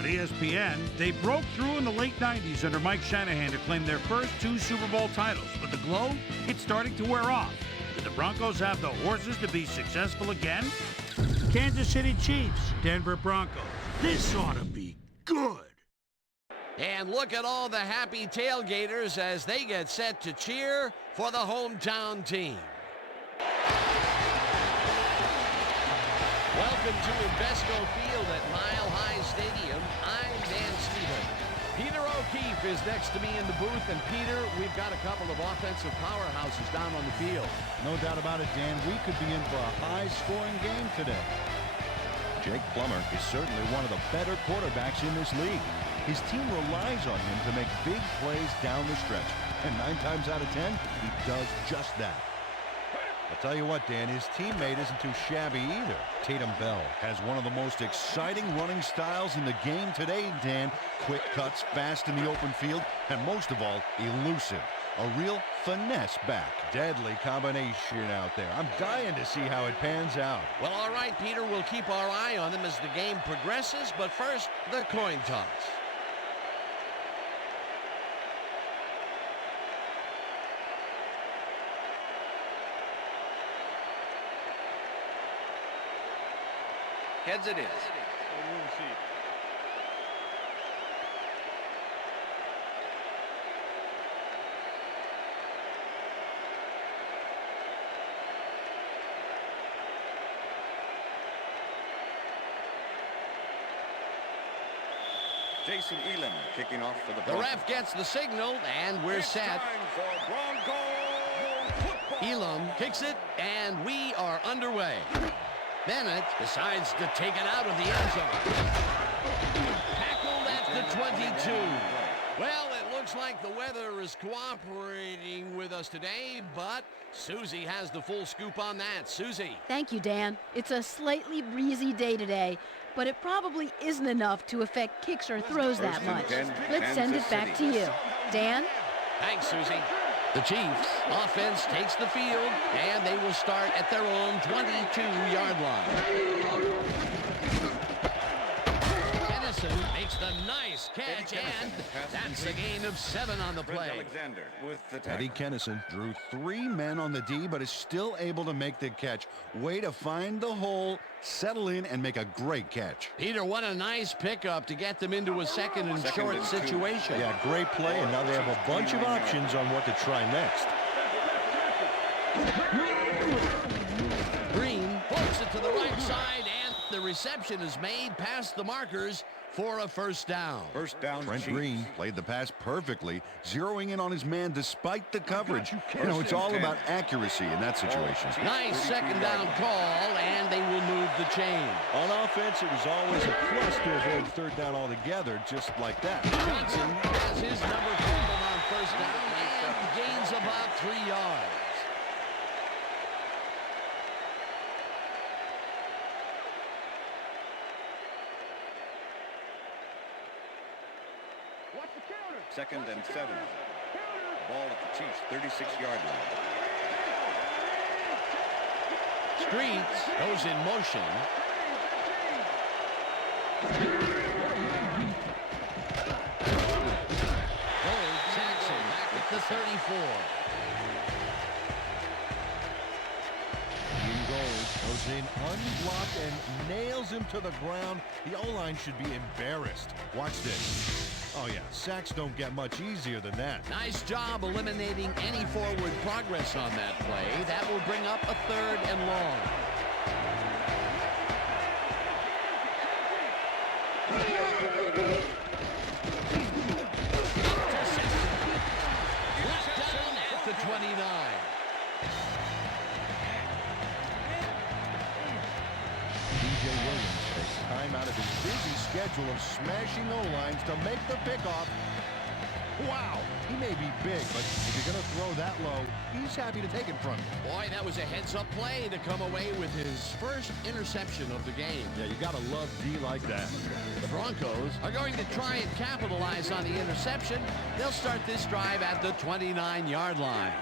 On ESPN, they broke through in the late 90s under Mike Shanahan to claim their first 2 Super Bowl titles. But the glow, it's starting to wear off. Do the Broncos have the horses to be successful again? Kansas City Chiefs, Denver Broncos. This ought to be good. And look at all the happy tailgaters as they get set to cheer for the hometown team. Welcome to Invesco Field at Mile High Stadium. I'm Dan Stevens. Peter O'Keefe is next to me in the booth. And Peter, we've got a couple of offensive powerhouses down on the field. No doubt about it, Dan. We could be in for a high-scoring game today. Jake Plummer is certainly one of the better quarterbacks in this league. His team relies on him to make big plays down the stretch. And 9 times out of 10, he does just that. I'll tell you what, Dan, his teammate isn't too shabby either. Tatum Bell has one of the most exciting running styles in the game today, Dan. Quick cuts, fast in the open field, and most of all, elusive. A real finesse back. Deadly combination out there. I'm dying to see how it pans out. Well, all right, Peter, we'll keep our eye on him as the game progresses. But first, the coin toss. Heads it is. Jason Elam kicking off for the Broncos. The ref gets the signal, and we're set. Time for Bronco football. Elam kicks it, and we are underway. Bennett decides to take it out of the end zone. Tackled at the 22. Well, it looks like the weather is cooperating with us today, but Susie has the full scoop on that. Susie. Thank you, Dan. It's a slightly breezy day today, but it probably isn't enough to affect kicks or throws that much. Let's send it back to you. Dan? Thanks, Susie. The Chiefs offense takes the field, and they will start at their own 22-yard line. Kennison makes the nice catch, and that's a gain of 7 on the play. Eddie Kennison drew 3 men on the D, but is still able to make the catch. Way to find the hole, settle in, and make a great catch. Peter, what a nice pickup to get them into a second and short situation. Yeah, great play, and now they have a bunch of options on what to try next. Green pokes it to the right side, and the reception is made past the markers for a first down. First down. Trent Green played the pass perfectly, zeroing in on his man despite the coverage. You know, it's all about accuracy in that situation. Nice second down call, and they will move the chain. On offense, it was always a plus to avoid third down altogether, just like that. Johnson has his number 7 on first down and gains about 3 yards. Second and 7. Ball at the Chiefs' 36-yard line. Streets goes in motion. Gold Jackson back at the 34. Gold goes in unblocked and nails him to the ground. The O-line should be embarrassed. Watch this. Oh, yeah, sacks don't get much easier than that. Nice job eliminating any forward progress on that play. That will bring up a 3rd and long. Brought down at the 29. Time out of his busy schedule of smashing O-lines to make the pickoff. Wow, he may be big, but if you're going to throw that low, he's happy to take it from you. Boy, that was a heads-up play to come away with his first interception of the game. Yeah, you got to love D like that. The Broncos are going to try and capitalize on the interception. They'll start this drive at the 29-yard line.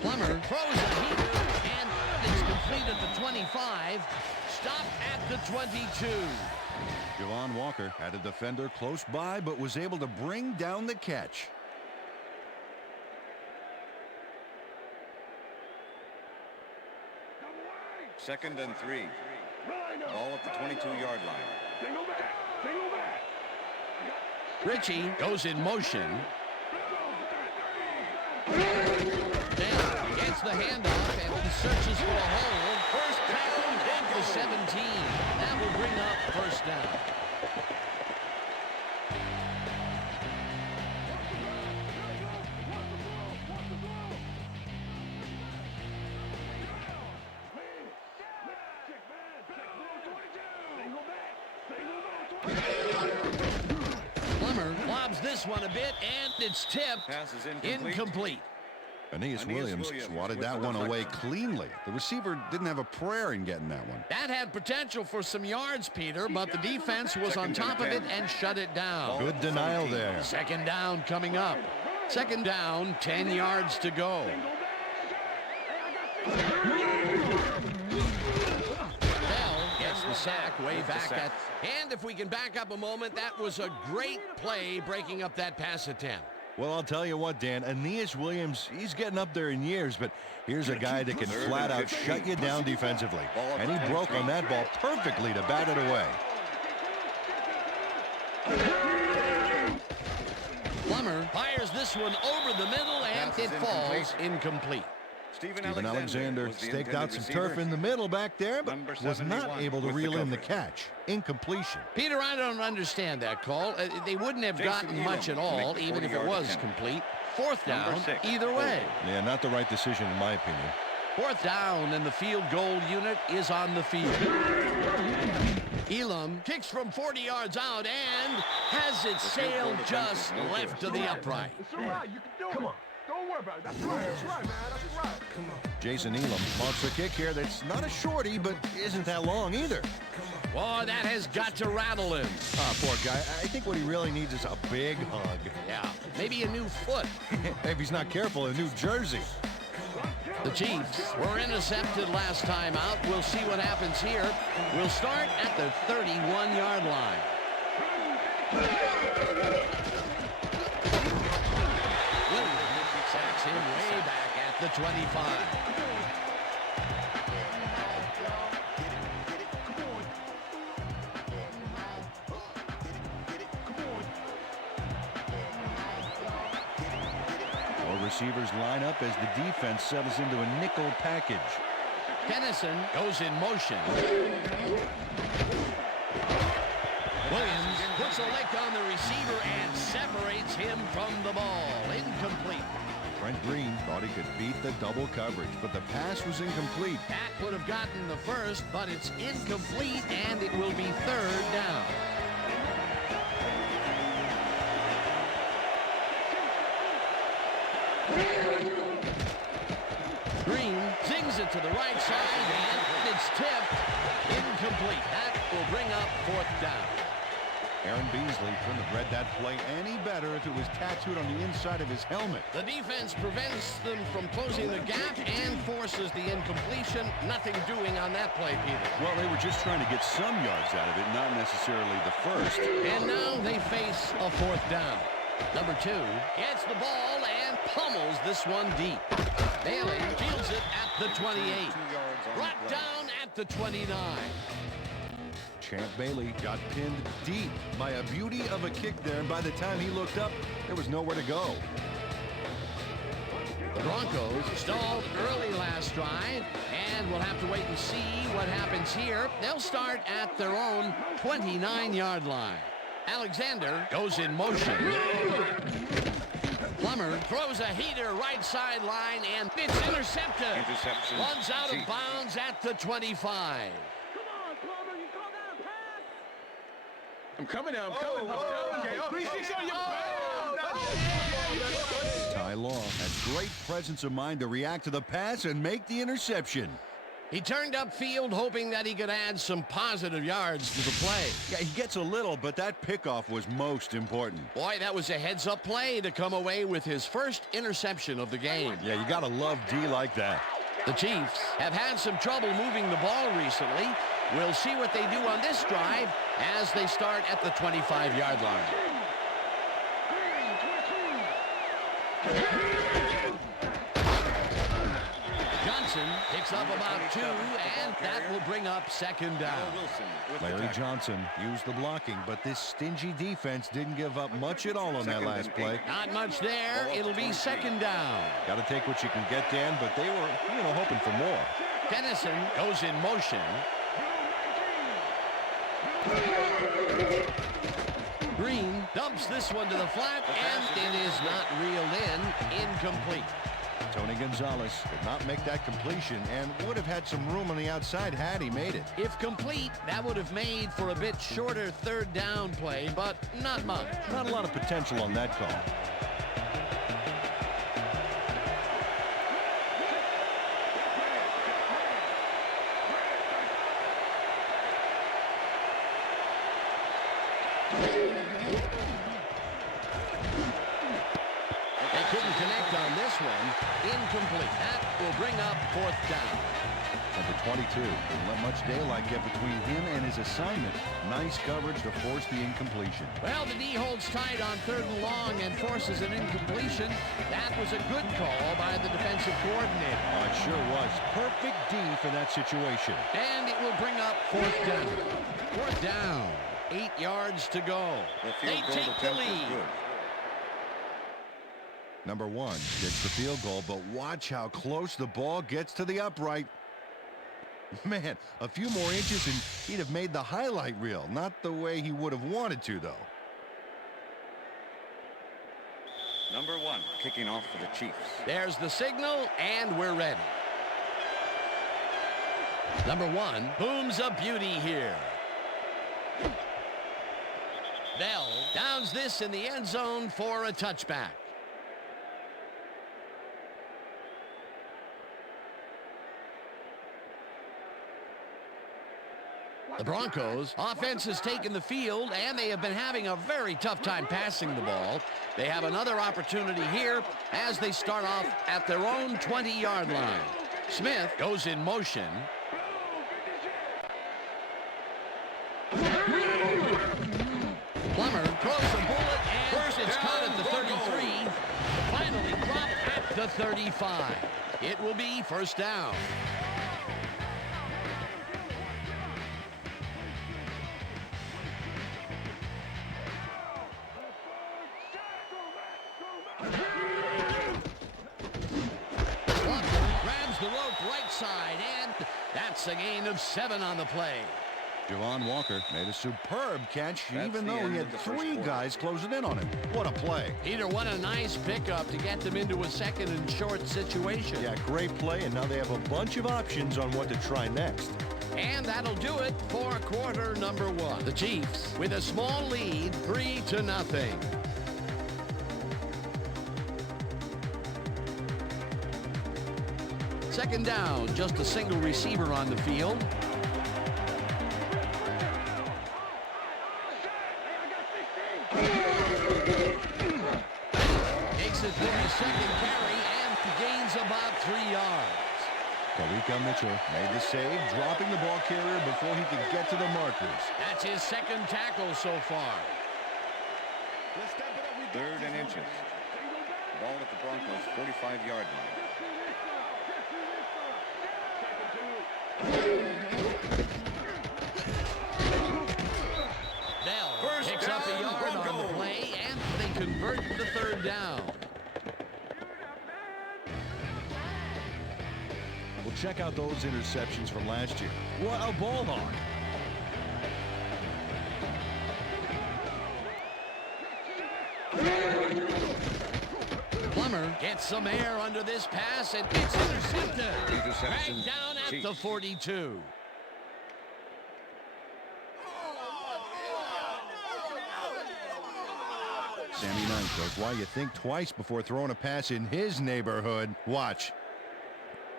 Plummer throws a heater, and it's complete at the 25. stopped at the 22. Javon Walker had a defender close by, but was able to bring down the catch. Second and 3. Ball at the 22-yard line. Richie goes in motion. Down, gets the handoff and searches for a hole. First down at the 17. That will bring up first down. Plummer lobs this one a bit, and it's tipped. Pass is incomplete. Aeneas Williams swatted that one away cleanly. The receiver didn't have a prayer in getting that one. That had potential for some yards, Peter, but the defense was on top of it and shut it down. Good denial there. Second down coming up. Second down, 10 yards to go. Gets the sack way back at. And if we can back up a moment, that was a great play breaking up that pass attempt. Well, I'll tell you what, Dan, Aeneas Williams, he's getting up there in years, but here's a guy that can flat out shut you down defensively. And he broke on that ball perfectly to bat it away. Plummer fires this one over the middle, and it falls incomplete. Steven Alexander staked out some turf in the middle back there, but was not able to reel in the catch. Incompletion. Peter, I don't understand that call. They wouldn't have gotten much at all, even if it was complete. Fourth down, either way. Yeah, not the right decision in my opinion. Fourth down, and the field goal unit is on the field. Elam kicks from 40 yards out and has it sailed just left to the upright. It's all right. You can do it. Come on. Don't worry about it. That's right. That's right, man. That's right. Come on. Jason Elam launches a kick here that's not a shorty, but isn't that long either. Boy, that has got to rattle him. Poor guy. I think what he really needs is a big hug. Yeah, maybe a new foot. If he's not careful, a new jersey. The Chiefs were intercepted last time out. We'll see what happens here. We'll start at the 31-yard line. Sacks him way back at the 25. Receivers line up as the defense settles into a nickel package. Kennison goes in motion. Williams puts a lick on the receiver and separates him from the ball. Incomplete. Trent Green thought he could beat the double coverage, but the pass was incomplete. That would have gotten the first, but it's incomplete, and it will be third down. Green zings it to the right side, and it's tipped. Incomplete. That will bring up fourth down. Aaron Beasley couldn't have read that play any better if it was tattooed on the inside of his helmet. The defense prevents them from closing the gap and forces the incompletion. Nothing doing on that play, Peter. Well, they were just trying to get some yards out of it, not necessarily the first. And now they face a fourth down. Number 2 gets the ball and pummels this one deep. Bailey fields it at the 28. Brought down at the 29. Champ Bailey got pinned deep by a beauty of a kick there, and by the time he looked up, there was nowhere to go. The Broncos stalled early last drive, and we'll have to wait and see what happens here. They'll start at their own 29-yard line. Alexander goes in motion. Plummer throws a heater right sideline, and it's intercepted. Interception. Runs out of bounds at the 25. Come on, Plummer. You call that a pass? I'm coming now. I'm coming. Okay. 3-6 on your Ty Law had great presence of mind to react to the pass and make the interception. He turned upfield hoping that he could add some positive yards to the play. Yeah, he gets a little, but that pickoff was most important. Boy, that was a heads-up play to come away with his first interception of the game. Yeah, you got to love D like that. The Chiefs have had some trouble moving the ball recently, We'll see what they do on this drive as they start at the 25-yard line. Johnson picks up about 2, and that will bring up second down. Larry Johnson used the blocking, but this stingy defense didn't give up much at all on that last play. Not much there. It'll be second down. Got to take what you can get, Dan, but they were, hoping for more. Dennison goes in motion. Green dumps this one to the flat, and it is not reeled in. Incomplete. Tony Gonzalez did not make that completion and would have had some room on the outside had he made it. If complete, that would have made for a bit shorter third down play, but not much. Not a lot of potential on that call. Couldn't connect on this one. Incomplete. That will bring up fourth down. Number 22. Didn't let much daylight get between him and his assignment. Nice coverage to force the incompletion. Well, the D holds tight on 3rd and long and forces an incompletion. That was a good call by the defensive coordinator. Oh, it sure was. Perfect D for that situation. And it will bring up fourth down. Fourth down. 8 yards to go. They take the lead. Number 1 gets the field goal, but watch how close the ball gets to the upright. Man, a few more inches and he'd have made the highlight reel. Not the way he would have wanted to, though. Number 1 kicking off for the Chiefs. There's the signal, and we're ready. Number 1 booms a beauty here. Bell downs this in the end zone for a touchback. The Broncos offense has taken the field, and they have been having a very tough time passing the ball. They have another opportunity here as they start off at their own 20-yard line. Smith goes in motion. Plummer throws a bullet, and first it's caught at the 33. Finally dropped at the 35. It will be first down. And that's a gain of 7 on the play. Javon Walker made a superb catch, even though he had 3 guys closing in on him. What a play. Peter, what a nice pickup to get them into a second and short situation. Yeah, great play, and now they have a bunch of options on what to try next. And that'll do it for quarter number 1. The Chiefs with a small lead, 3-0. Second down, just a single receiver on the field. Takes it for his second carry and gains about 3 yards. Kalika Mitchell made the save, dropping the ball carrier before he could get to the markers. That's his second tackle so far. 3rd and inches. Ball at the Broncos' 45-yard line. Bell picks up a yard on the play, and they convert the 3rd down. Well, check out those interceptions from last year. What a ball hawk. Plummer gets some air under this pass, and it's intercepted. Dragged down at the 42. Sammy Knight goes, why you think twice before throwing a pass in his neighborhood. Watch.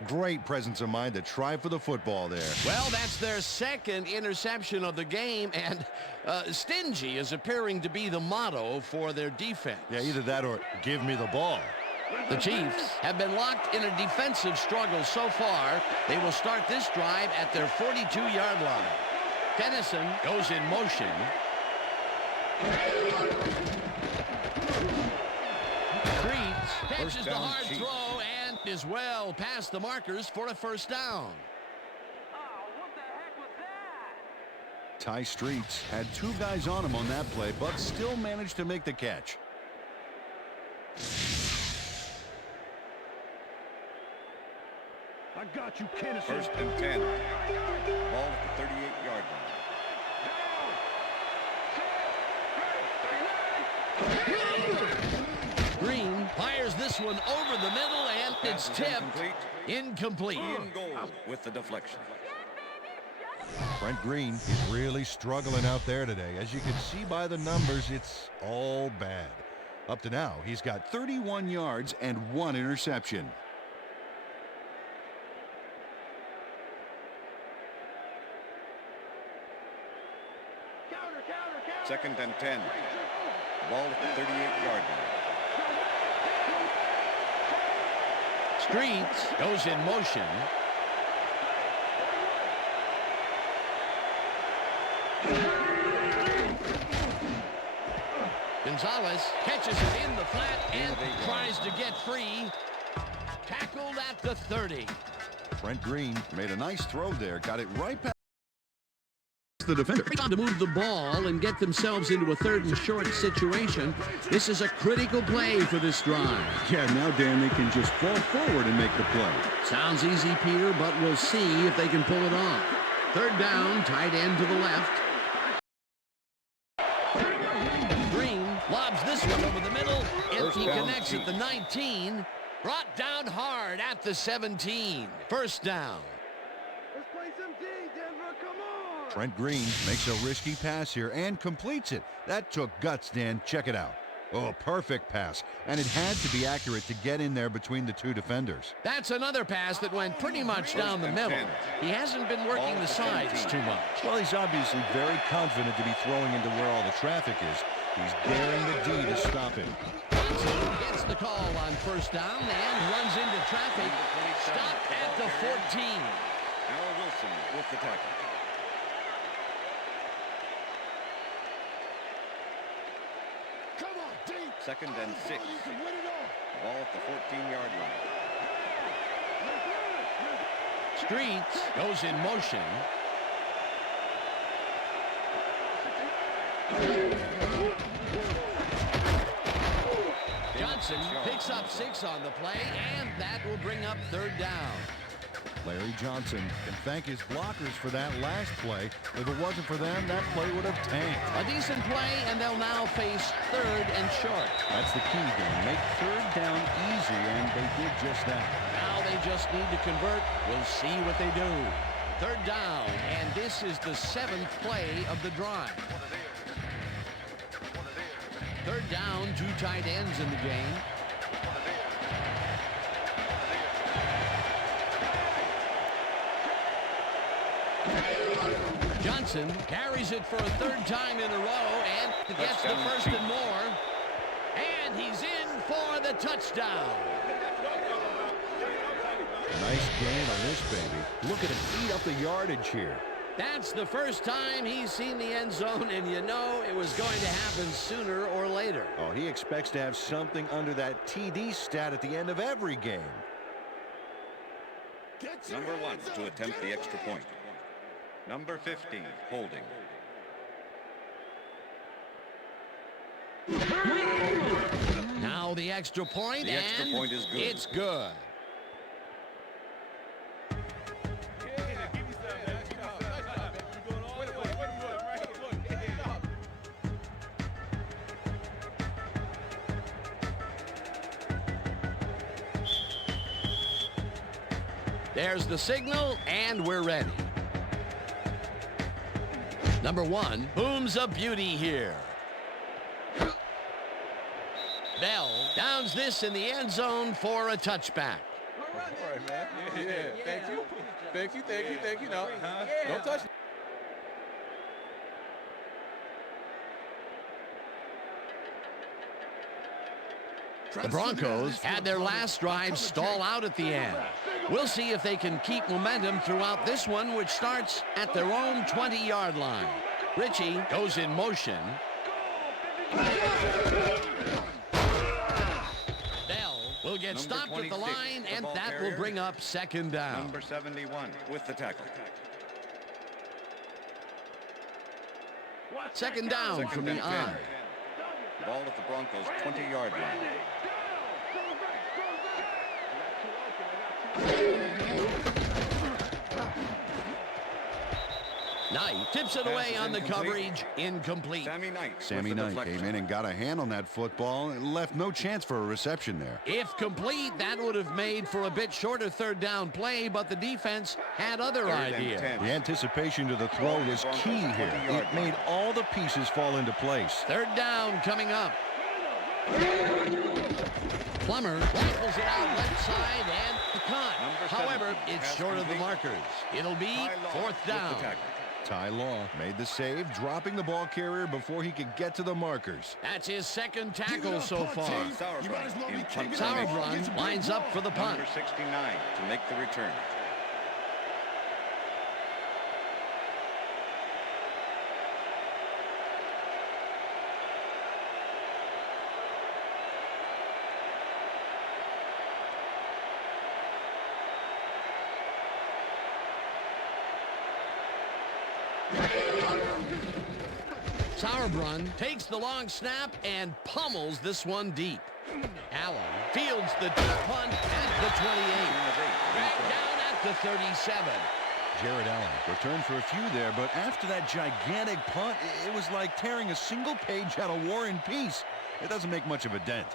Great presence of mind to try for the football there. Well, that's their second interception of the game, and stingy is appearing to be the motto for their defense. Yeah, either that or give me the ball. The Chiefs have been locked in a defensive struggle so far. They will start this drive at their 42-yard line. Dennison goes in motion. Creeds catches the hard throw and is well past the markers for a first down. Ty Streets had two guys on him on that play, but still managed to make the catch. I got you, Kennison. First and 10. Ball at the 38-yard line. Green fires this one over the middle, and it's tipped. Incomplete. Ian Gold with the deflection. Brent Green is really struggling out there today. As you can see by the numbers, it's all bad. Up to now, he's got 31 yards and 1 interception. Second and 10. Ball at the 38-yard line. Streets goes in motion. Gonzalez catches it in the flat and tries to get free. Tackled at the 30. Brent Green made a nice throw there. Got it right past the defender. To move the ball and get themselves into a 3rd and short situation. This is a critical play for this drive. Yeah, now, Dan, they can just fall forward and make the play. Sounds easy, Peter, but we'll see if they can pull it off. 3rd down, tight end to the left. Green lobs this one over the middle. He connects at the 19. Brought down hard at the 17. First down. Let's play some D, Denver. Come on. Brent Green makes a risky pass here and completes it. That took guts, Dan. Check it out. Oh, perfect pass. And it had to be accurate to get in there between the two defenders. That's another pass that went pretty much down the middle. He hasn't been working the sides too much. Well, he's obviously very confident to be throwing into where all the traffic is. He's daring the D to stop him. Gets the call on first down and runs into traffic. Stopped at the 14. Al Wilson with the tackle. Come on, D. Second and 6. Ball at the 14-yard line. Streets goes in motion. Johnson picks up 6 on the play, and that will bring up 3rd down. Larry Johnson can thank his blockers for that last play. If it wasn't for them, that play would have tanked. A decent play, and they'll now face 3rd and short. That's the key, Dan. Make 3rd down easy, and they did just that. Now they just need to convert. We'll see what they do. 3rd down, and this is the 7th play of the drive. 3rd down, 2 tight ends in the game. Johnson carries it for a 3rd time in a row and gets the 1st and more. And he's in for the touchdown. Nice gain on this baby. Look at him eat up the yardage here. That's the first time he's seen the end zone, and you know it was going to happen sooner or later. Oh, he expects to have something under that TD stat at the end of every game. Number 1 to attempt the extra point. Number 15, holding. Now the extra point, The extra point is good. It's good. There's the signal, and we're ready. Number 1 booms a beauty here. Bell downs this in the end zone for a touchback. All right, man. Yeah. Thank you. Thank you. No, don't touch me. The Broncos had their last drive stall out at the end. We'll see if they can keep momentum throughout this one, which starts at their own 20-yard line. Richie goes in motion. Bell will get stopped at the line, and that will bring up second down. Number 71 with the tackle. Second down from the eye. Ball at the Broncos' 20-yard line. Knight tips it away on the coverage. Incomplete. Sammy Knight came in and got a hand on that football and left no chance for a reception there. If complete, that would have made for a bit shorter third down play, but the defense had other ideas. The anticipation to the throw was key here. It made all the pieces fall into place. Third down coming up. Plummer rifles it out left side and the punt. However, it's short of the markers. It'll be fourth down. Ty Law made the save, dropping the ball carrier before he could get to the markers. That's his second tackle so far. Sauerbrunn lines up for the punt. Number 69 to make the return. Sauerbrunn takes the long snap and pummels this one deep. Allen fields the deep punt at the 28. Back down at the 37. Jared Allen returned for a few there, but after that gigantic punt, it was like tearing a single page out of War and Peace. It doesn't make much of a dent.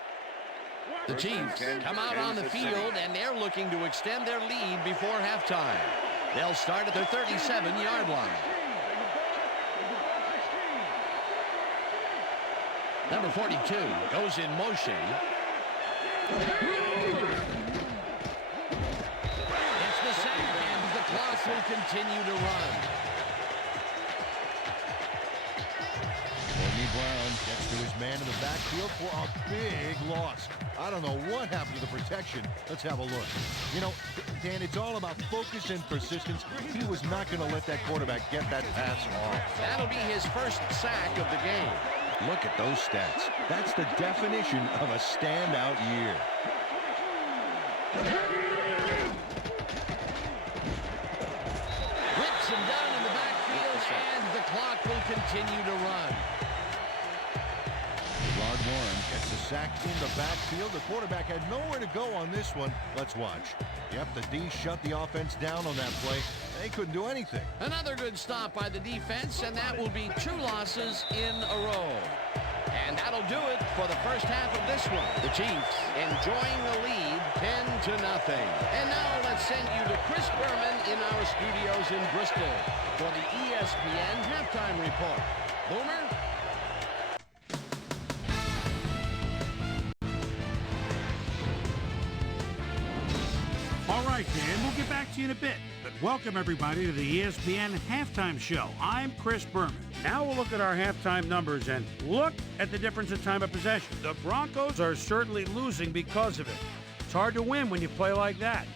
The Chiefs come out on the field, and they're looking to extend their lead before halftime. They'll start at their 37-yard line. Number 42 goes in motion. It's the sack, and the clock will continue to run. Brown gets to his man in the backfield for a big loss. I don't know what happened to the protection. Let's have a look. You know, Dan, it's all about focus and persistence. He was not going to let that quarterback get that pass off. That'll be his first sack of the game. Look at those stats. That's the definition of a standout year. Whips him down in the backfield, and the clock will continue to run. Rod Warren gets a sack in the backfield. The quarterback had nowhere to go on this one. Let's watch. Yep, the D shut the offense down on that play. They couldn't do anything. Another good stop by the defense, and that will be 2 losses in a row. And that'll do it for the first half of this one. The Chiefs enjoying the lead 10-0. And now let's send you to Chris Berman in our studios in Bristol for the ESPN halftime report. Boomer? All right, Dan, we'll get back to you in a bit. But welcome, everybody, to the ESPN Halftime Show. I'm Chris Berman. Now we'll look at our halftime numbers and look at the difference in time of possession. The Broncos are certainly losing because of it. It's hard to win when you play like that.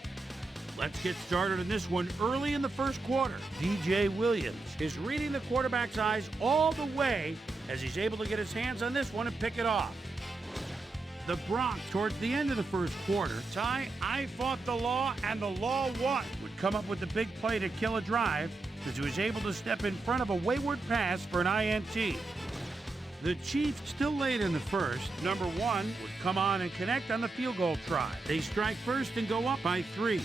Let's get started in this one early in the first quarter. DJ Williams is reading the quarterback's eyes all the way as he's able to get his hands on this one and pick it off. The Broncos, towards the end of the first quarter, I fought the law and the law won, would come up with the big play to kill a drive as he was able to step in front of a wayward pass for an INT. The Chiefs, still late in the first, number 1 would come on and connect on the field goal try. They strike first and go up by 3.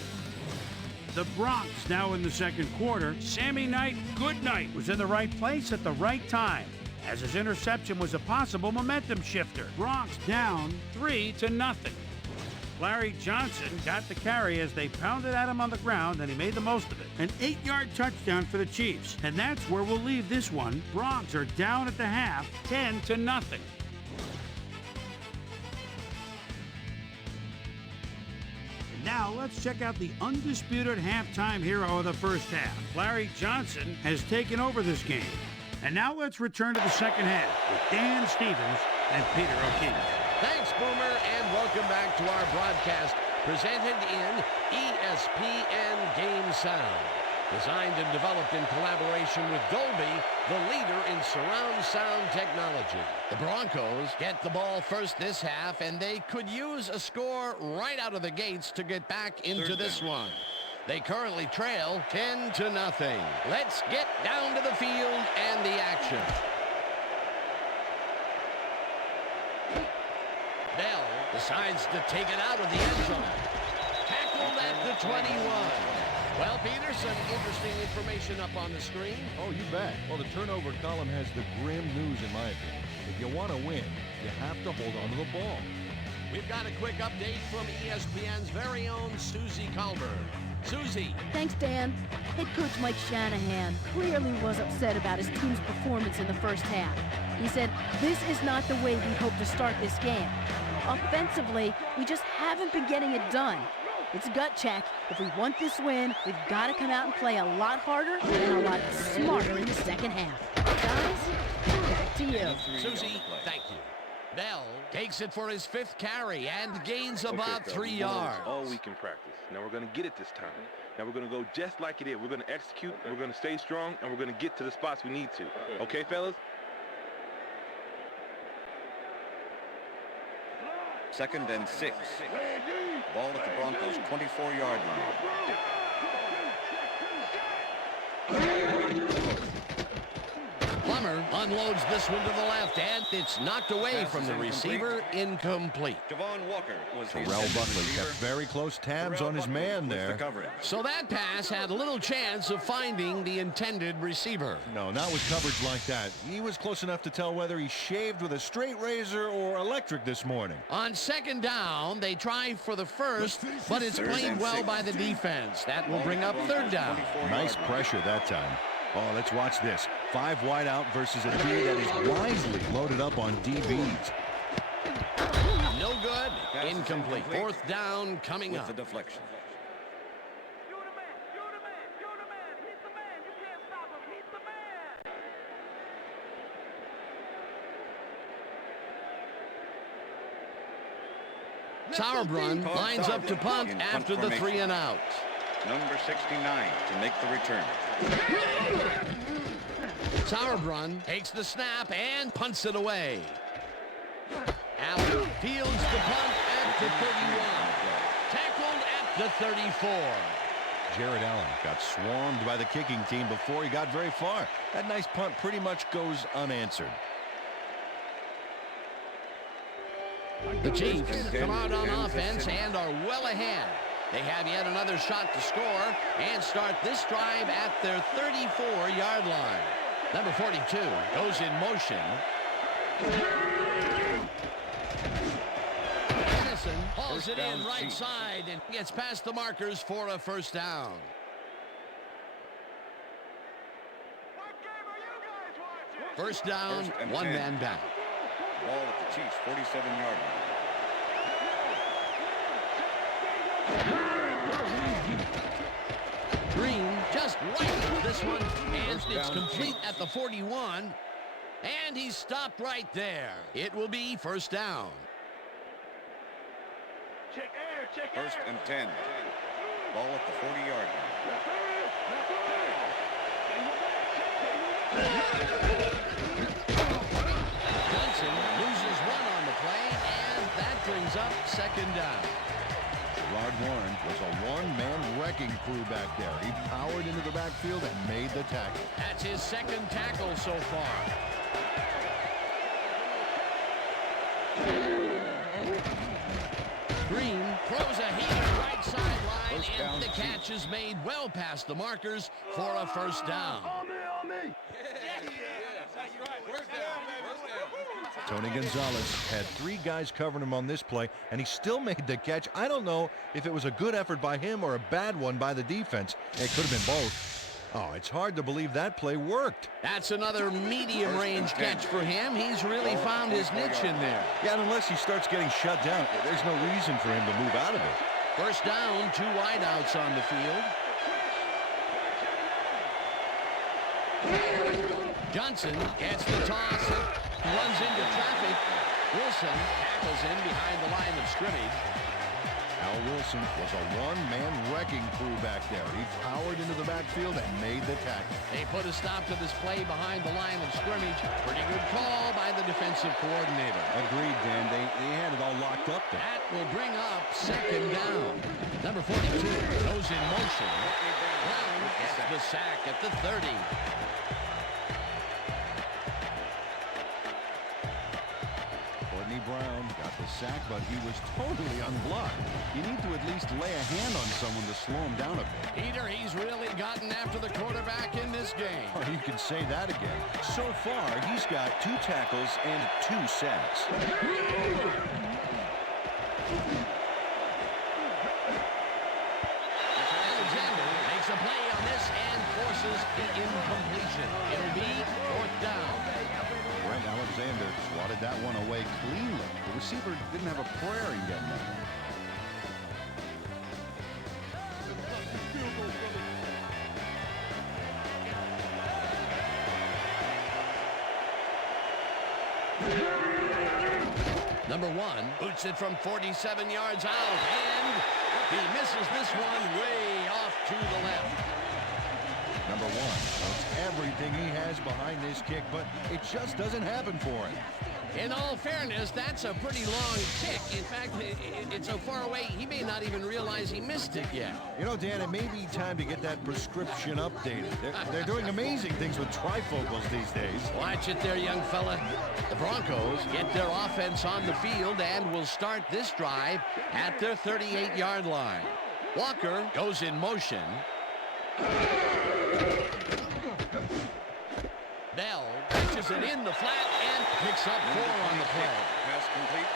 The Broncos, now in the second quarter, Sammy Knight, good night, was in the right place at the right time, as his interception was a possible momentum shifter. Broncos down 3-0. Larry Johnson got the carry as they pounded at him on the ground, and he made the most of it. An 8-yard touchdown for the Chiefs, and that's where we'll leave this one. Broncos are down at the half, 10-0. Now let's check out the undisputed halftime hero of the first half. Larry Johnson has taken over this game. And now let's return to the second half with Dan Stevens and Peter O'Keefe. Thanks, Boomer, and welcome back to our broadcast presented in ESPN Game Sound. Designed and developed in collaboration with Dolby, the leader in surround sound technology. The Broncos get the ball first this half, and they could use a score right out of the gates to get back into this one. They currently trail 10-0. Let's get down to the field and the action. Bell decides to take it out of the end zone. Tackled at the 21. Well, Peter, some interesting information up on the screen. Oh, you bet. Well, the turnover column has the grim news, in my opinion. If you want to win, you have to hold on to the ball. We've got a quick update from ESPN's very own Susie Colbert. Susie. Thanks, Dan. Head coach Mike Shanahan clearly was upset about his team's performance in the first half. He said, "This is not the way we hope to start this game. Offensively, we just haven't been getting it done. It's a gut check. If we want this win, we've got to come out and play a lot harder and a lot smarter in the second half." Guys, back to you. Susie, thank you. Bell takes it for his 5th carry and gains about 3 yards. All week in practice. Now we're going to get it this time. Now we're going to go just like it is. We're going to execute, and we're going to stay strong, and we're going to get to the spots we need to. Okay, fellas? 2nd and 6. Ball at the Broncos 24-yard line. Plummer unloads this one to the left, and it's knocked away from the receiver, incomplete. Javon Walker was the Terrell Buckley kept very close tabs on his man there. So that pass had little chance of finding the intended receiver. No, not with coverage like that. He was close enough to tell whether he shaved with a straight razor or electric this morning. On 2nd down, they try for the first, but it's played well by the defense. That will bring up 3rd down. Nice pressure that time. Oh, let's watch this. 5 wide out versus a D that is wisely loaded up on DBs. No good. Incomplete. 4th down coming up. The deflection. You're the man. You're the man. You're the man. He's the man. You can't stop him. He's the man. Sauerbrunn lines up to punt after the 3 and out. Number 69 to make the return. Sauerbrunn takes the snap and punts it away. Allen fields the punt at the 31. Tackled at the 34. Jared Allen got swarmed by the kicking team before he got very far. That nice punt pretty much goes unanswered. The Chiefs come out on offense and are well ahead. They have yet another shot to score and start this drive at their 34-yard line. Number 42 goes in motion. Edison hauls it in right side and gets past the markers for a 1st down. First down, 1 man down. Ball at the Chiefs 47-yard line. Green just right with this one, and it's complete at the 41, and he's stopped right there. It will be 1st down. First and 10. Ball at the 40-yard line. Johnson loses 1 on the play, and that brings up 2nd down. Rod Warren was a one-man wrecking crew back there. He powered into the backfield and made the tackle. That's his 2nd tackle so far. Green throws a heater right sideline, and the catch is made well past the markers for a 1st down. Tony Gonzalez had 3 guys covering him on this play, and he still made the catch. I don't know if it was a good effort by him or a bad one by the defense. It could have been both. Oh, it's hard to believe that play worked. That's another medium-range catch for him. He's really found his niche in there. Yeah, and unless he starts getting shut down, there's no reason for him to move out of it. 1st down, 2 wideouts on the field. Johnson gets the toss and runs into traffic. Wilson tackles in behind the line of scrimmage. Al Wilson was a one-man wrecking crew back there. He powered into the backfield and made the tackle. They put a stop to this play behind the line of scrimmage. Pretty good call by the defensive coordinator. Agreed, Dan. They had it all locked up there. That will bring up second down. Number 42 goes in motion. Brown gets the sack at the 30. Brown got the sack, but he was totally unblocked. You need to at least lay a hand on someone to slow him down a bit. Peter, he's really gotten after the quarterback in this game. Oh, you can say that again. So far, he's got 2 tackles and 2 sacks. Alexander makes a play on this and forces the incompletion. It'll be 4th down. Alexander swatted that one away cleanly. The receiver didn't have a prayer in getting that one. Number 1 boots it from 47 yards out, and he misses this one way off to the left. Number 1 puts everything he has behind this kick, but it just doesn't happen for him. In all fairness, that's a pretty long kick. In fact, it's so far away, he may not even realize he missed it yet. You know, Dan, it may be time to get that prescription updated. They're doing amazing things with trifocals these days. Watch it there, young fella. The Broncos get their offense on the field and will start this drive at their 38-yard line. Walker goes in motion. Bell pitches it in the flat and picks up 4 on the play. Pass complete.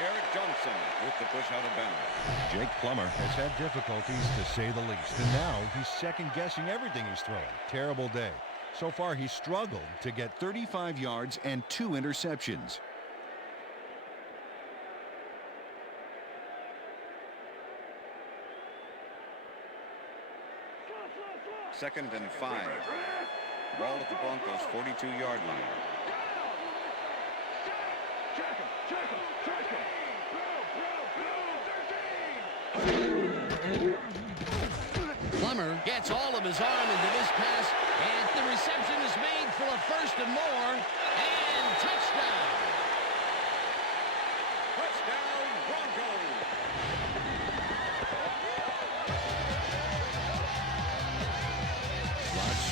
Eric Johnson with the push out of bounds. Jake Plummer has had difficulties, to say the least, and now he's second-guessing everything he's throwing. Terrible day. So far, he's struggled to get 35 yards and 2 interceptions. Second and 5. Ball at the Broncos' 42-yard line. Plummer gets all of his arm into this pass, and the reception is made for a 1st and more, and touchdown. Touchdown, Broncos.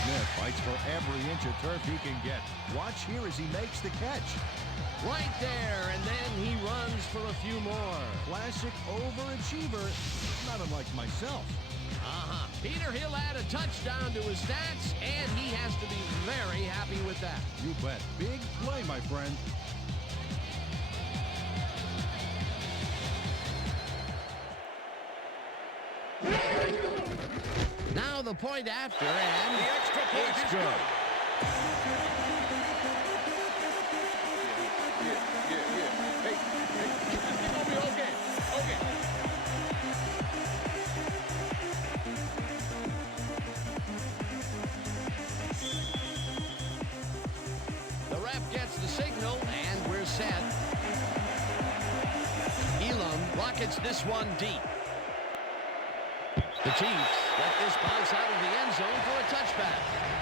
Smith fights for every inch of turf he can get. Watch here as he makes the catch. Right there, and then he runs for a few more. Classic overachiever, not unlike myself. Peter, he'll add a touchdown to his stats, and he has to be very happy with that. You bet. Big play, my friend. Now the point after, and the extra point is good. Hey, it's gonna be okay. The ref gets the signal, and we're set. Elam rockets this one deep. The Chiefs let this bounce out of the end zone for a touchback.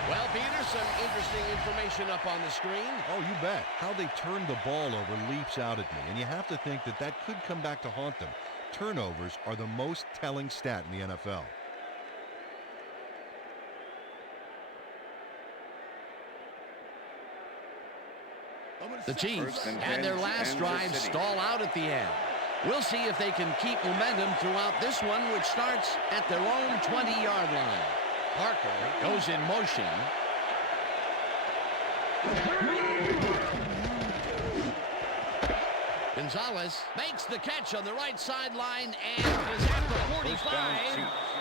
Well, Peter, some interesting information up on the screen. Oh, you bet. How they turned the ball over leaps out at me, and you have to think that that could come back to haunt them. Turnovers are the most telling stat in the NFL. The Chiefs had their last drive stall out at the end. We'll see if they can keep momentum throughout this one, which starts at their own 20-yard line. Parker goes in motion. Gonzalez makes the catch on the right sideline and is at the 45,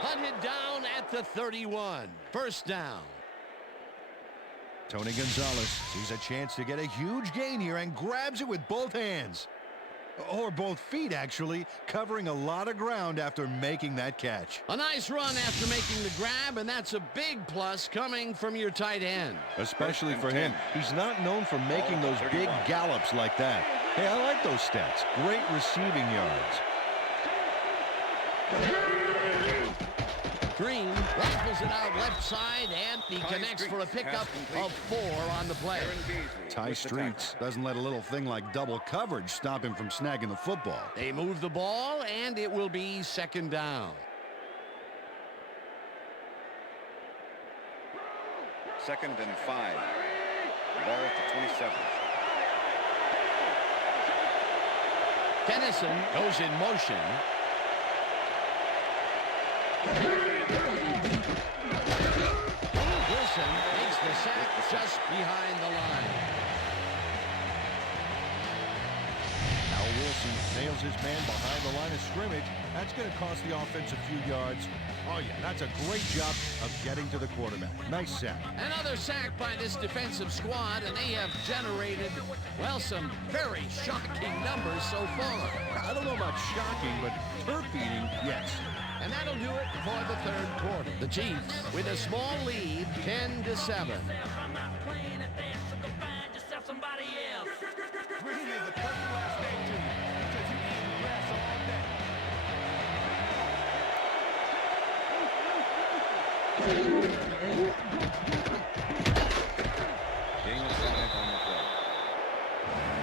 hunted down at the 31. 1st down. Tony Gonzalez sees a chance to get a huge gain here and grabs it with both hands. Or both feet, actually, covering a lot of ground after making that catch. A nice run after making the grab, and that's a big plus coming from your tight end. Especially for him. He's not known for making those big gallops like that. Hey, I like those stats. Great receiving yards. Green rifles it out left side, and he connects for a pickup of 4 on the play. Ty Streets doesn't let a little thing like double coverage stop him from snagging the football. They move the ball, and it will be 2nd down. 2nd and 5. Ball at the 27. Dennison goes in motion. Wilson makes the sack just behind the line. Now Wilson nails his man behind the line of scrimmage. That's going to cost the offense a few yards. Oh, yeah, that's a great job of getting to the quarterback. Nice sack. Another sack by this defensive squad, and they have generated, well, some very shocking numbers so far. I don't know about shocking, but turf-eating, yes. And that'll do it for the 3rd quarter. The Chiefs with a small lead, 10-7.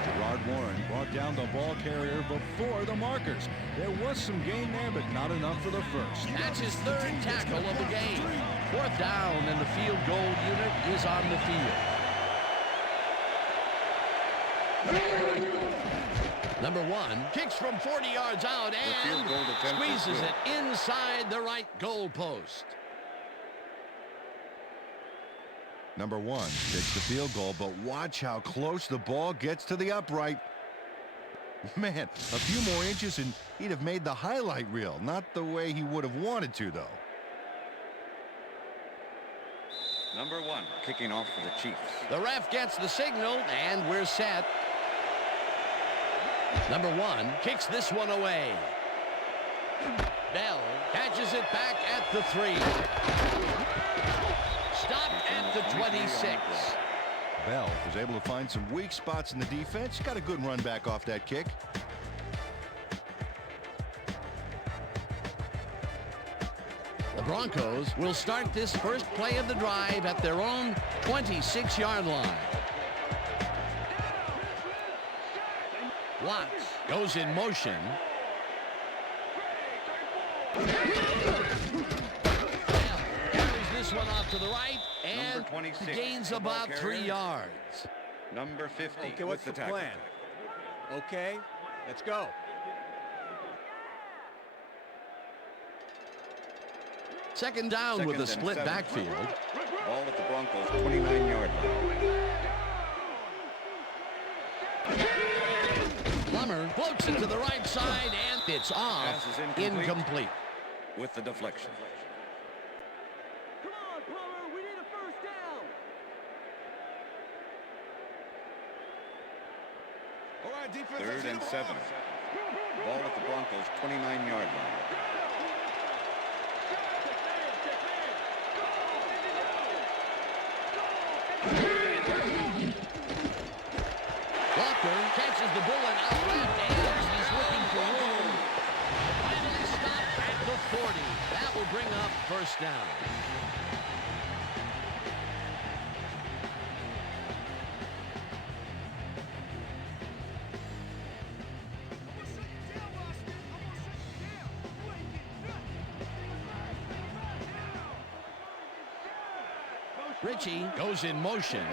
Gerard Warren brought down the ball carrier before the markers. There was some gain there, but not enough for the first. That's his 3rd tackle of the game. 4th down, and the field goal unit is on the field. Number 1 kicks from 40 yards out and squeezes it inside the right goal post. Number 1 takes the field goal, but watch how close the ball gets to the upright. Man, a few more inches and he'd have made the highlight reel. Not the way he would have wanted to, though. Number 1 kicking off for the Chiefs. The ref gets the signal, and we're set. Number 1 kicks this one away. Bell catches it back at the 3. Stopped at the 26. Bell was able to find some weak spots in the defense. Got a good run back off that kick. The Broncos will start this first play of the drive at their own 26-yard line. Watts goes in motion. Carries this one off to the right and gains about 3 yards. Number 50. Okay, what's the plan? Okay, let's go. Second down with a split 7. backfield. Ball at the Broncos 29-yard line. Plummer floats it to the right side, and it's off. Pass is Incomplete. With the deflection. Come on, Plummer, we need a 1st down. All right, defense. 3rd and 7. Ball at the Broncos 29-yard line. Walker catches the bullet out left, and he's looking for room. Finally stopped at the 40. That will bring up 1st down. Ritchie goes in motion.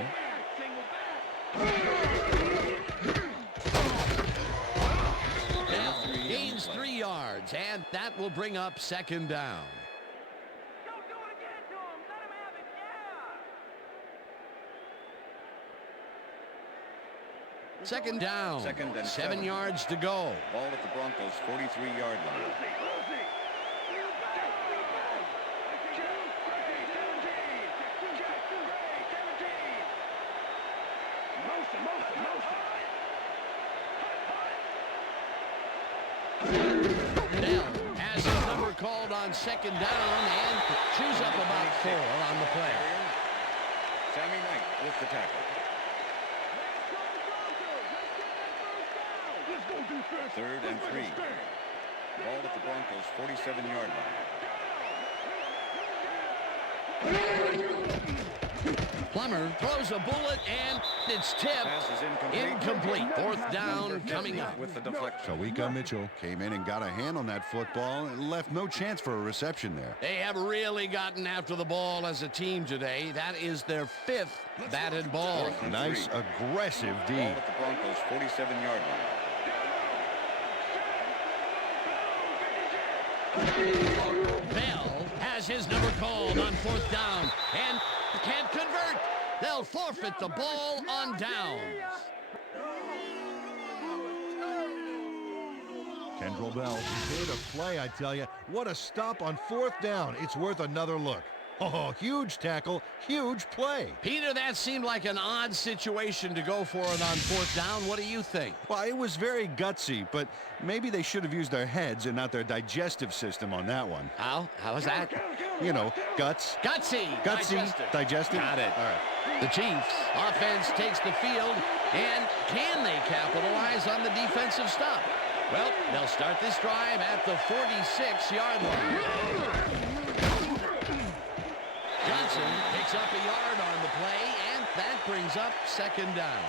Bell gains 3 yards, and that will bring up 2nd down. Go do it again to him. Let him have it. Yeah. 2nd down. 2nd and 7 yards to go. Ball at the Broncos 43-yard line. Bell has his number called on 2nd down and chews up about 4 on the play. Sammy Knight with the tackle. 3rd and 3. Ball at the Broncos' 47-yard line. Plummer throws a bullet, and it's tipped. Pass is Incomplete. 4th down coming up. With the deflection. Kawika Mitchell came in and got a hand on that football and left no chance for a reception there. They have really gotten after the ball as a team today. That is their 5th batted ball. Nice, aggressive D. Ball at the Broncos' 47-yard line. Bell has his number called on 4th down and can't convert. They'll forfeit the ball on downs. Kendrell Bell, he made a play, I tell you. What a stop on 4th down. It's worth another look. Oh, huge tackle, huge play. Peter, that seemed like an odd situation to go for it on 4th down. What do you think? Well, it was very gutsy, but maybe they should have used their heads and not their digestive system on that one. How was that? You know, guts. Gutsy. Digestive. Got it. All right. The Chiefs offense takes the field, and can they capitalize on the defensive stop? Well, they'll start this drive at the 46-yard line. Johnson picks up a yard on the play, and that brings up 2nd down.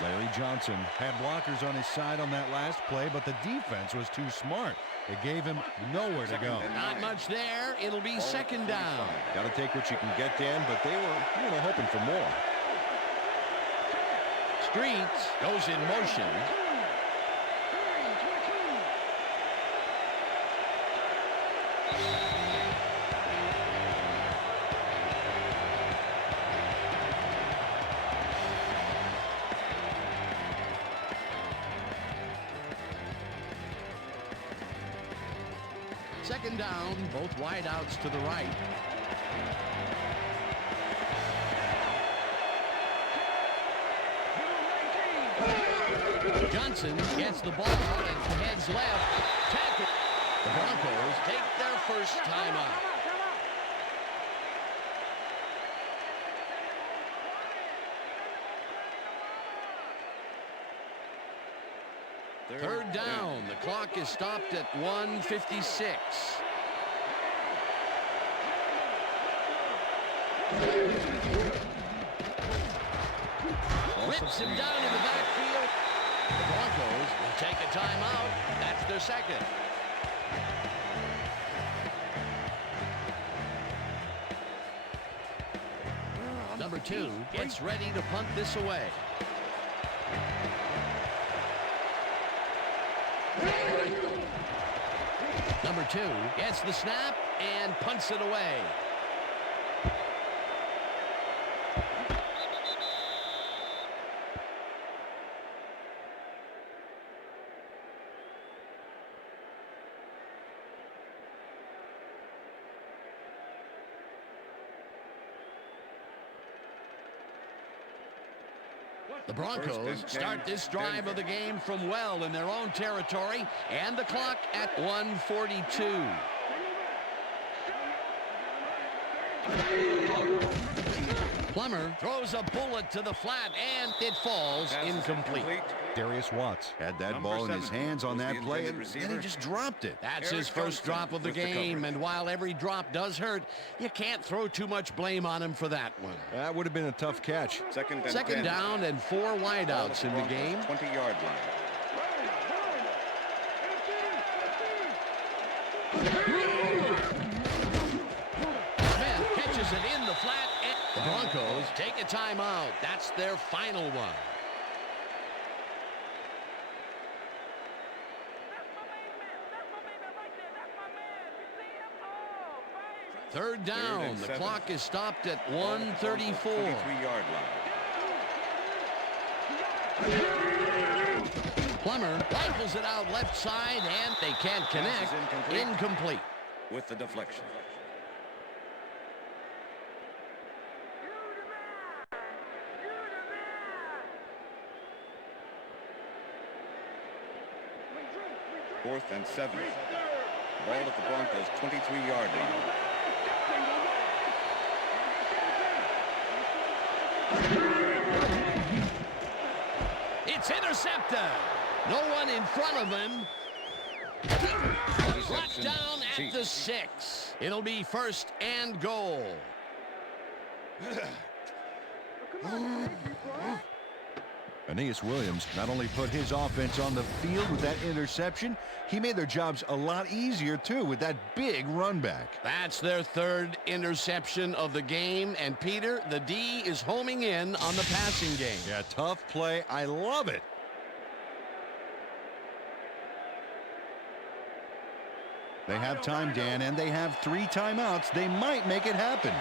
Larry Johnson had blockers on his side on that last play, but the defense was too smart. It gave him nowhere to go. Not much there. It'll be 2nd down. Got to take what you can get, Dan, but they were hoping for more. Streets goes in motion. Second down, both wideouts to the right. Johnson gets the ball and heads left. Tackle. The Broncos take their first time out. Third down. The clock is stopped at 1:56. Whips him down in the backfield. The Broncos will take a timeout. That's their second. Number 2 gets ready to punt this away. Number 2 gets the snap and punts it away. The Broncos start this drive of the game from well in their own territory, and the clock at 1:42. Plummer throws a bullet to the flat, and it falls incomplete. Darius Watts had that ball in his hands on that play, and then he just dropped it. That's his first drop of the game, and while every drop does hurt, you can't throw too much blame on him for that one. That would have been a tough catch. Second down and 4 wideouts in the game. 20-yard line. Smith catches it in the flat, and the Broncos take a timeout. That's their final one. Third down. The clock is stopped at 1:34. 23-yard line. Plummer rifles it out left side, and they can't connect. Incomplete. With the deflection. Fourth and 7. Ball at the Broncos' 23-yard line. It's intercepted. No one in front of him. Brought down at the 6. It'll be 1st and goal. Aeneas Williams not only put his offense on the field with that interception, he made their jobs a lot easier, too, with that big run back. That's their 3rd interception of the game. And, Peter, the D is homing in on the passing game. Yeah, tough play. I love it. They have time, Dan, and they have 3 timeouts. They might make it happen.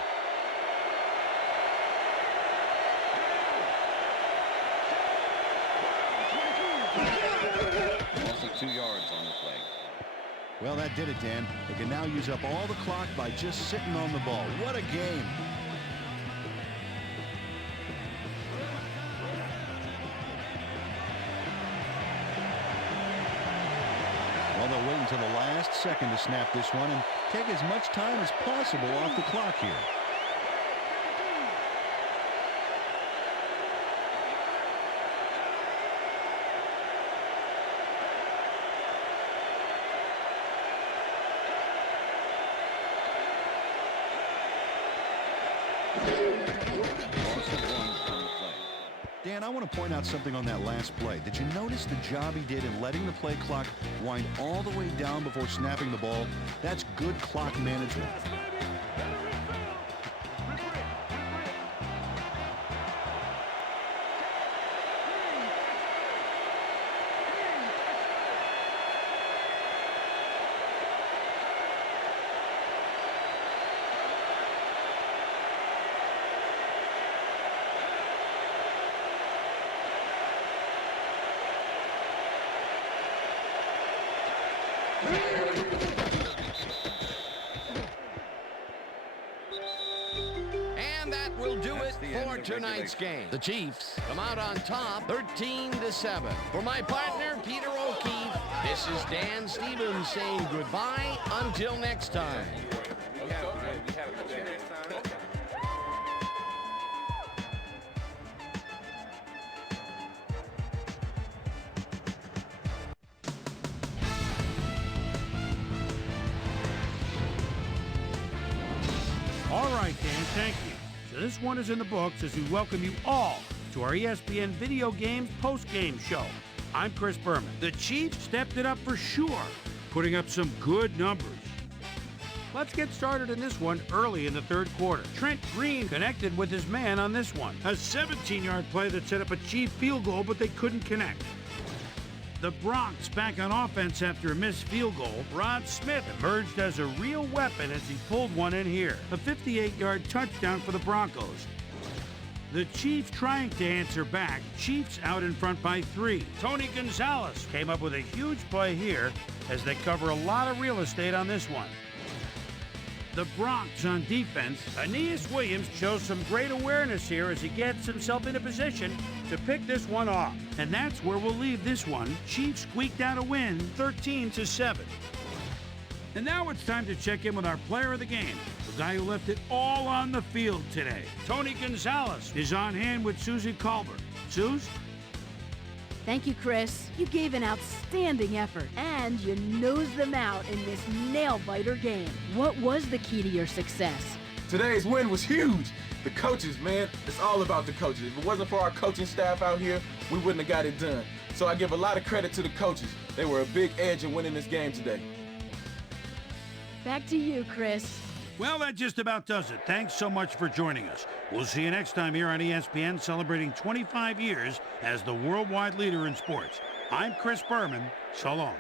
Also 2 yards on the play. Well, that did it, Dan. They can now use up all the clock by just sitting on the ball. What a game. Well, they'll wait until the last second to snap this one and take as much time as possible off the clock here. Dan, I want to point out something on that last play. Did you notice the job he did in letting the play clock wind all the way down before snapping the ball? That's good clock management. And that will do it for tonight's game. The Chiefs come out on top 13-7. For my partner, Peter O'Keefe, this is Dan Stevens saying goodbye until next time. All right, Dan, thank you. So this one is in the books as we welcome you all to our ESPN Video Games post-game show. I'm Chris Berman. The Chiefs stepped it up for sure, putting up some good numbers. Let's get started in this one early in the 3rd quarter. Trent Green connected with his man on this one. A 17-yard play that set up a Chief field goal, but they couldn't connect. The Bronx back on offense after a missed field goal. Rod Smith emerged as a real weapon as he pulled one in here. A 58-yard touchdown for the Broncos. The Chiefs trying to answer back. Chiefs out in front by 3. Tony Gonzalez came up with a huge play here as they cover a lot of real estate on this one. The Bronx on defense. Aeneas Williams shows some great awareness here as he gets himself in a position to pick this one off. And that's where we'll leave this one. Chiefs squeaked out a win, 13-7. And now it's time to check in with our player of the game, the guy who left it all on the field today. Tony Gonzalez is on hand with Susie Colbert. Suze? Thank you, Chris. You gave an outstanding effort, and you nosed them out in this nail-biter game. What was the key to your success? Today's win was huge. The coaches, man, it's all about the coaches. If it wasn't for our coaching staff out here, we wouldn't have got it done. So I give a lot of credit to the coaches. They were a big edge in winning this game today. Back to you, Chris. Well, that just about does it. Thanks so much for joining us. We'll see you next time here on ESPN, celebrating 25 years as the worldwide leader in sports. I'm Chris Berman. So long.